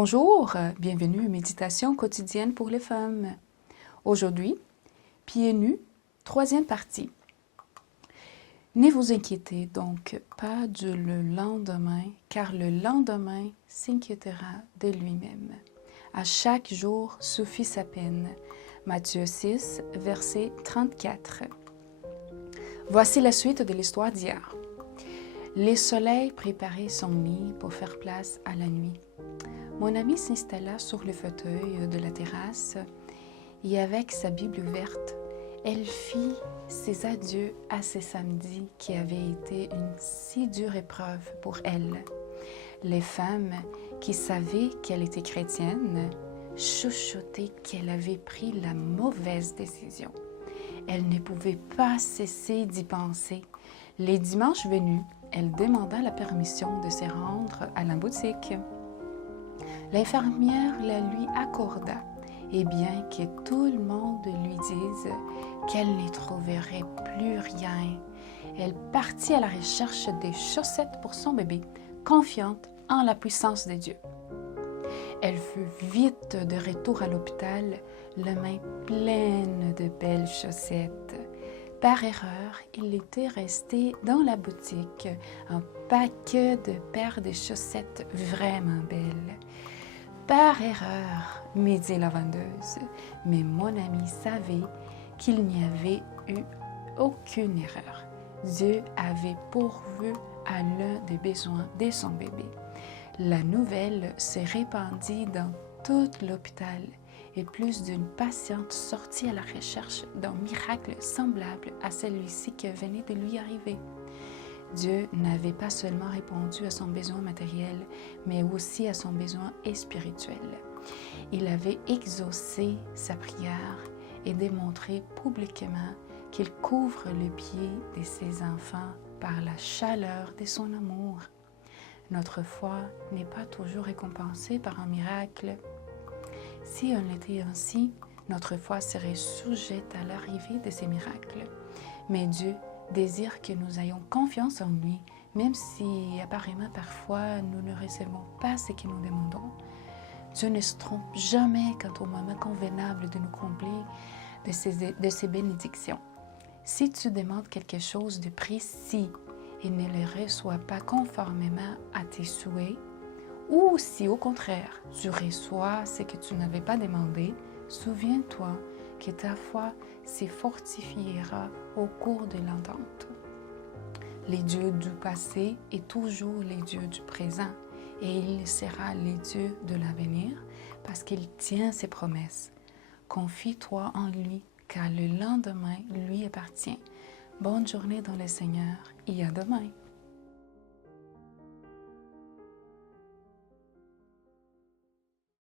Bonjour, bienvenue à Méditation quotidienne pour les femmes. Aujourd'hui, pieds nus, troisième partie. Ne vous inquiétez donc pas le lendemain, car le lendemain s'inquiétera de lui-même. À chaque jour suffit sa peine. Matthieu 6, verset 34. Voici la suite de l'histoire d'hier. Le soleil préparait son nid pour faire place à la nuit. Mon amie s'installa sur le fauteuil de la terrasse et avec sa Bible ouverte, elle fit ses adieux à ce samedi qui avait été une si dure épreuve pour elle. Les femmes qui savaient qu'elle était chrétienne chuchotaient qu'elle avait pris la mauvaise décision. Elle ne pouvait pas cesser d'y penser. Les dimanches venus, elle demanda la permission de se rendre à la boutique. L'infirmière la lui accorda, et bien que tout le monde lui dise qu'elle ne trouverait plus rien, elle partit à la recherche des chaussettes pour son bébé, confiante en la puissance de Dieu. Elle fut vite de retour à l'hôpital, les mains pleines de belles chaussettes. Par erreur, il était resté dans la boutique un paquet de paires de chaussettes vraiment belles. Par erreur, me dit la vendeuse, mais mon ami savait qu'il n'y avait eu aucune erreur. Dieu avait pourvu à l'un des besoins de son bébé. La nouvelle se répandit dans tout l'hôpital et plus d'une patiente sortit à la recherche d'un miracle semblable à celui-ci qui venait de lui arriver. Dieu n'avait pas seulement répondu à son besoin matériel, mais aussi à son besoin spirituel. Il avait exaucé sa prière et démontré publiquement qu'il couvre le pied de ses enfants par la chaleur de son amour. Notre foi n'est pas toujours récompensée par un miracle. Si on était ainsi, notre foi serait sujette à l'arrivée de ces miracles. Mais Dieu désire que nous ayons confiance en lui, même si apparemment parfois nous ne recevons pas ce que nous demandons. Dieu ne se trompe jamais quant au moment convenable de nous combler de ses bénédictions. Si tu demandes quelque chose de précis et ne le reçois pas conformément à tes souhaits, ou si au contraire tu reçois ce que tu n'avais pas demandé, souviens-toi que ta foi se fortifiera au cours de l'entente. Les dieux du passé est toujours les dieux du présent et il sera les dieux de l'avenir parce qu'il tient ses promesses. Confie-toi en lui car le lendemain lui appartient. Bonne journée dans le Seigneur et à demain.